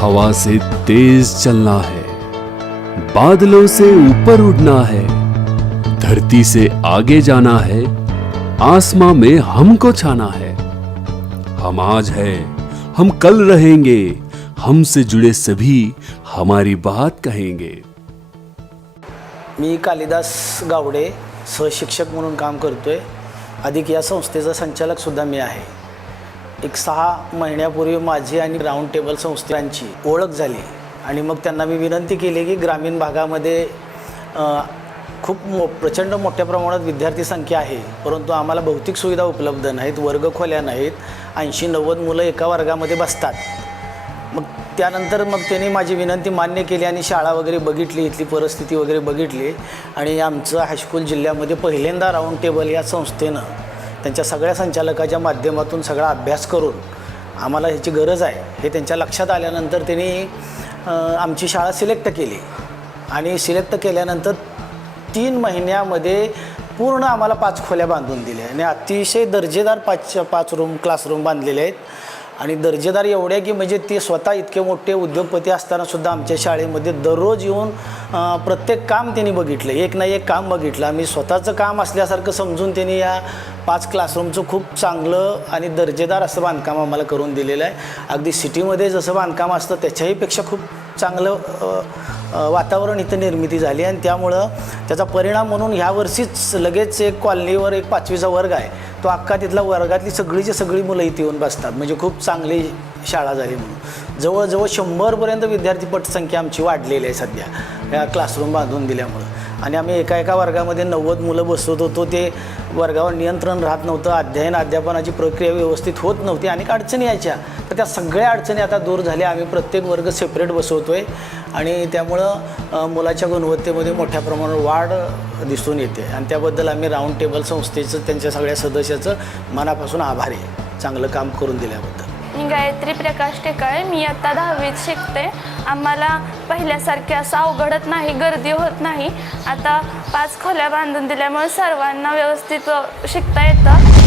हवा से तेज चलना है, बादलों से ऊपर उड़ना है, धरती से आगे जाना है, आसमां में हमको छाना है। हम आज है, हम कल रहेंगे, हमसे जुड़े सभी हमारी बात कहेंगे। मी कालिदास गावडे सहशिक्षक म्हणून काम करतोय। अधिक या संस्थेचा संचालक सुद्धा मी आहे। एक 6 महिन्यापूर्वी माझी आणि राऊंड टेबल संस्थांची ओळख झाली आणि मग त्यांना मी विनंती केली की ग्रामीण भागामध्ये खूप प्रचंड मोठ्या प्रमाणात विद्यार्थी संख्या आहे, परंतु आम्हाला भौतिक सुविधा उपलब्ध नाहीत, वर्गखोल्या नाहीत, 80-90 मुलं एका वर्गामध्ये बसतात। मग त्यानंतर त्यांनी माझी विनंती मान्य केली आणि शाळा वगैरे बघितली, इथली परिस्थिती वगैरे बघितली आणि आमचं हायस्कूल जिल्ह्यामध्ये पहिल्यांदा राऊंड टेबल या संस्थेनं त्यांच्या सगळ्या संचालकाच्या माध्यमातून सगळा अभ्यास करून आम्हाला ह्याची गरज आहे हे त्यांच्या लक्षात आल्यानंतर त्यांनी आमची शाळा सिलेक्ट केली आणि सिलेक्ट केल्यानंतर 3 महिन्यामध्ये पूर्ण आम्हाला 5 खोल्या बांधून दिल्या आणि अतिशय दर्जेदार 5 रूम क्लासरूम बांधलेले आहेत आणि दर्जेदार एवढ्या की म्हणजे ते स्वतः इतके मोठे उद्योगपती असताना सुद्धा आमच्या शाळेमध्ये दररोज येऊन प्रत्येक काम त्यांनी बघितलं, एक ना एक काम बघितलं। आम्ही स्वतःचं काम असल्यासारखं समजून त्यांनी या 5 क्लासरूमचं खूप चांगलं आणि दर्जेदार असं बांधकाम आम्हाला करून दिलेलं आहे। अगदी सिटीमध्ये जसं बांधकाम असतं त्याच्याहीपेक्षा खूप चांगलं वातावरण इथं निर्मिती झाली आणि त्यामुळं त्याचा परिणाम म्हणून ह्या वर्षीच लगेच एक कॉलनीवर एक 5वीचा वर्ग आहे, तो अख्खा तिथला वर्गातली सगळीची सगळी मुलं इथे येऊन बसतात, म्हणजे खूप चांगली शाळा झाली म्हणून। जवळजवळ 100पर्यंत विद्यार्थी पटसंख्या आमची वाढलेली आहे सध्या या क्लासरूम बांधून दिल्यामुळं। आणि आम्ही एका वर्गामध्ये 90 मुलं बसवत होतो, ते वर्गावर नियंत्रण राहत नव्हतं, अध्ययनाची प्रक्रिया व्यवस्थित होत नव्हती, अनेक अडचणी यायच्या, तर त्या सगळ्या अडचणी आता दूर झाल्या। आम्ही प्रत्येक वर्ग सेपरेट बसवतोय आणि त्यामुळं मुलाच्या गुणवत्तेमध्ये मोठ्या प्रमाणावर वाढ दिसून येते आणि त्याबद्दल आम्ही राऊंड टेबल संस्थेचं त्यांच्या सगळ्या सदस्याचं मनापासून आभारी आहे, चांगलं काम करून दिल्याबद्दल। मी गायत्री प्रकाश टेकाळे, मी आता 10वीत शिकते। आम्हाला पहिल्यासारखे असं अवघडत नाही, गर्दी होत नाही। आता 5 खोल्या बांधून दिल्यामुळे सर्वांना व्यवस्थित शिकता येतं।